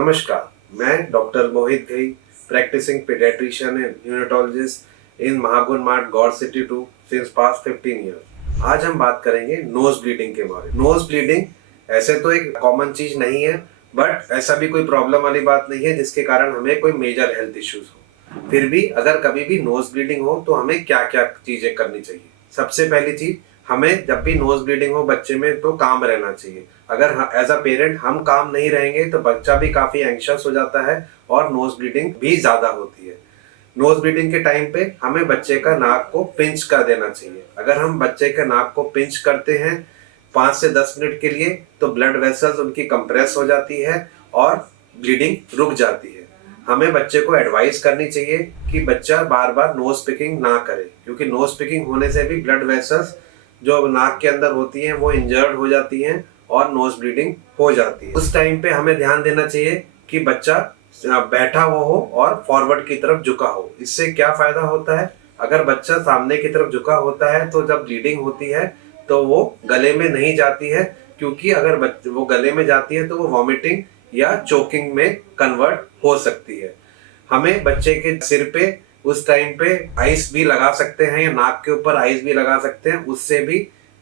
नमस्कार, मैं doctor Mohit Ghai, practising paediatrician and neurologist in Mahagun mart Gaur city 2 since past 15 years. आज हम बात करेंगे नोज ब्लीडिंग के बारे में। नोज ब्लीडिंग ऐसे तो एक कॉमन चीज नहीं है, बट ऐसा भी कोई प्रॉब्लम वाली बात नहीं है जिसके कारण हमें कोई मेजर हेल्थ इश्यूज हो। फिर भी अगर कभी भी नोज ब्लीडिंग हो तो हमें क्या क्या चीजें करनी चाहिए। सबसे पहली चीज, हमें जब भी नोज ब्लीडिंग हो बच्चे में तो काम रहना चाहिए। अगर एज अ पेरेंट हम काम नहीं रहेंगे तो बच्चा भी काफी एंग्शियस हो जाता है और नोज ब्लीडिंग भी ज्यादा होती है। नोज ब्लीडिंग के टाइम पे हमें बच्चे का नाक को पिंच कर देना चाहिए। अगर हम बच्चे के नाक को पिंच करते हैं 5 से 10 मिनट के लिए तो ब्लड वेसल्स उनकी कंप्रेस हो जाती है और ब्लीडिंग रुक जाती है। हमें बच्चे को एडवाइस करनी चाहिए कि बच्चा बार बार नोज पिकिंग ना करे, क्योंकि नोज पिकिंग होने से भी ब्लड वेसल्स जो नाक के अंदर होती हैं वो इंजर्ड हो जाती हैं और नोज ब्लीडिंग हो जाती है। उस टाइम पे हमें ध्यान देना चाहिए कि बच्चा बैठा हुआ हो और फॉरवर्ड की तरफ झुका हो। इससे क्या फायदा होता है, अगर बच्चा सामने की तरफ झुका होता है तो जब ब्लीडिंग होती है तो वो गले में नहीं जाती है, क्योंकि अगर वो गले में जाती है तो वो वॉमिटिंग या चोकिंग में कन्वर्ट हो सकती है। हमें बच्चे के सिर पे उस टाइम पे आइस भी लगा सकते हैं या नाक के ऊपर आइस भी लगा सकते हैं, उससे भी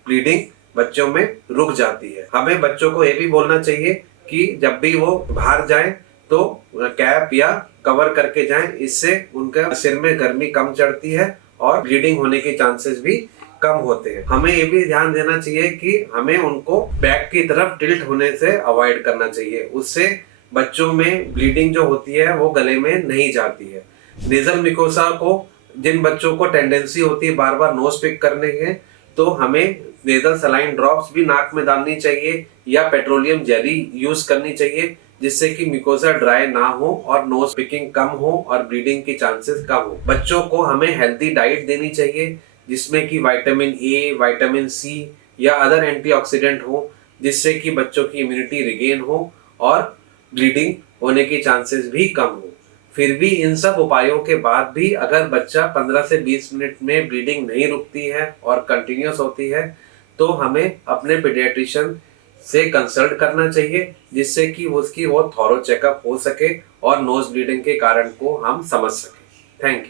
ब्लीडिंग बच्चों में रुक जाती है। हमें बच्चों को ये भी बोलना चाहिए कि जब भी वो बाहर जाएं तो कैप या कवर करके जाएं, इससे उनका सिर में गर्मी कम चढ़ती है और ब्लीडिंग होने के चांसेस भी कम होते हैं। हमें ये भी ध्यान देना चाहिए कि हमें उनको बैक की तरफ टिल्ट होने से अवॉइड करना चाहिए, उससे बच्चों में ब्लीडिंग जो होती है वो गले में नहीं जाती है। नेजल मिकोसा को जिन बच्चों को टेंडेंसी होती है बार बार नोज पिक करने के, तो हमें नेजल सलाइन ड्रॉप्स भी नाक में डालनी चाहिए या पेट्रोलियम जेली यूज करनी चाहिए, जिससे कि मिकोसा ड्राई ना हो और नोज पिकिंग कम हो और ब्लीडिंग की चांसेस कम हो। बच्चों को हमें हेल्दी डाइट देनी चाहिए जिसमें कि विटामिन ए, विटामिन सी या अदर एंटीऑक्सीडेंट हो, जिससे कि बच्चों की इम्यूनिटी रिगेन हो और ब्लीडिंग होने की चांसेस भी कम हो। फिर भी इन सब उपायों के बाद भी अगर बच्चा 15 से 20 मिनट में ब्लीडिंग नहीं रुकती है और कंटिन्यूस होती है तो हमें अपने पीडियाट्रिशियन से कंसल्ट करना चाहिए, जिससे कि उसकी वो थॉरो चेकअप हो सके और नोज ब्लीडिंग के कारण को हम समझ सकें। Thank you.